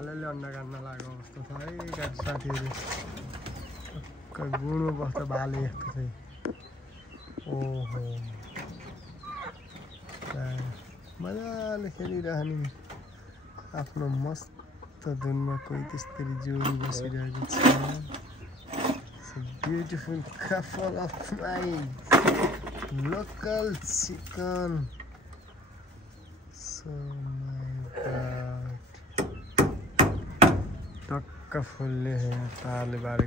भालैले अन्डा काट्न लागेको अवस्था छ है गाडी साथीहरू गुणमा बस्दा भाले यस्तो चाहिँ ओहो मजाले खेलिरहने आफ्नो मस्त धुनमा कोही त्यसरी जोडी बसिरहेको छ beautiful couple of my local chicken so my god टक्क फुल्ले हैं ताले बारे